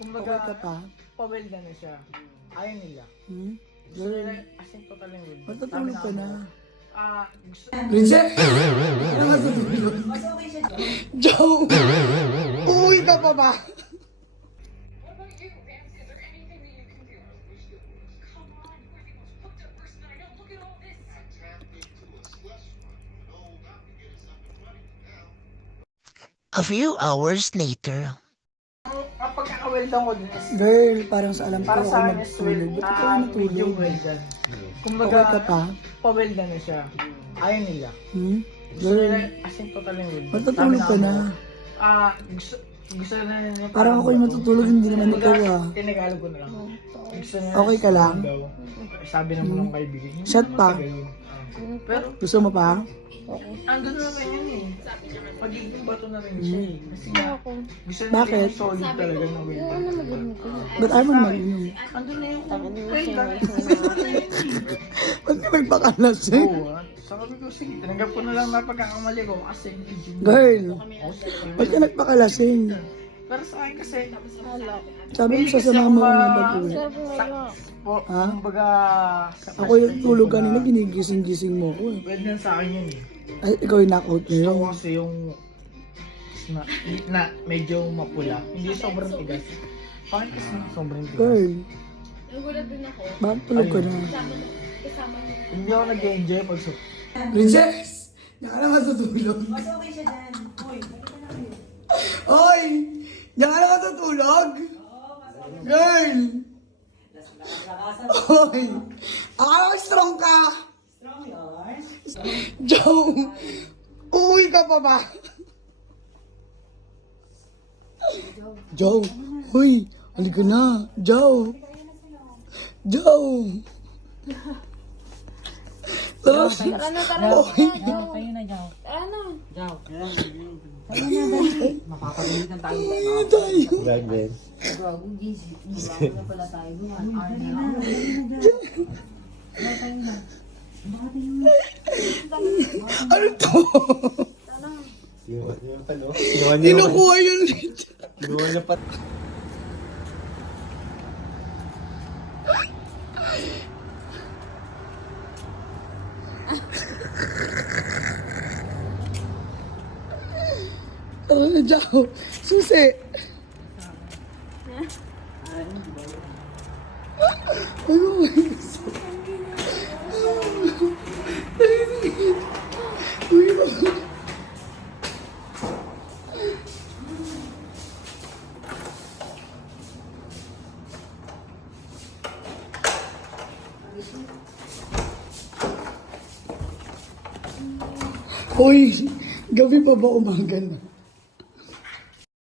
Kumbaga, Okay ka pa? pawelda na siya. Ayaw nila. Gusto Girl, nila, as in total yung win. matutulog ka na. Gusto Princess! Ano nga sa tulog? Joe! Uwi ka pa ba? What about you, Vance? Is there anything that you can do? Come on, you are the most hooked up person I know. Look at all this. I tapped into a slush fund with no not to get us up and running now. A few hours later. ang pagkakawelda ko din is, Girl, parang sa alam ko para ako sa akin is magtulog. Ba't ikaw medium matulog? well done. Kumbaga, Okay ka pa? pawelda na siya. Ayaw nila. Gusto Girl, nila, as in total yung win. matutulog ka na. Gusto na nila. Parang ako yung matutulog, hindi naman ikaw ah. Tinagalog ko na lang. Gusto nila, Okay ka lang? daw. Sabi naman ng kaibigan. hindi Shot naman pa? sa ganun. Pero, Gusto mo pa? andun naman yun eh. Pagiging bato na rin siya eh. Kasi nga, gusto nila Bakit? yung solid talaga ng win. Ba't ayaw mo naman inom? Andun na yung win. Ba't ka nagpakalasing? Oo, sabi ko, sige, tinanggap ko na lang na pagkakamali ko kasi medyo. Girl, ba't ka nagpakalasing? Pero sa akin kasi, Sabi mo sasama mo ako ng pag-uwi. Ha? Kumbaga, Ako yung tulog kanina, ginigising-gising mo ko eh. pwede na sa akin yun eh. Ay, ikaw yung knockout Gusto ngayon. ko kasi yung na medyo mapula. Hindi sobrang tigas. Bakit kasi sobrang tigas? Girl, Nagulat din ako. bakit tulog ka na? Kasama niya. Hindi ako nag-enjoy pag Princess! Diyan ka na matutulog. Mas okay siya dyan. Uy, bakit na kayo? Oy! Diyan ka na matutulog? Girl! Oy! Akala ko strong ka! Strong yarn. Joe! Uuwi ka pa ba? Joe! Uy! Halika na! Joe! Joe! Tapos, Tara na. okay. Kayo na, Jaw. Tara na. Jaw. Kayo na, dali. Mapapagalitan tayo. Ano tayo? Gago, gising. Bago na pala tayo. Buwan. Hour na lang. Kayo na. Bakit yun? Ano to? Yung ano? Kinukuha yun dito. Kinuha niya pa. Tara na, Joe. Susi. Ano ba yun? Uy, bakit? Uy, gabi pa ba umaga na?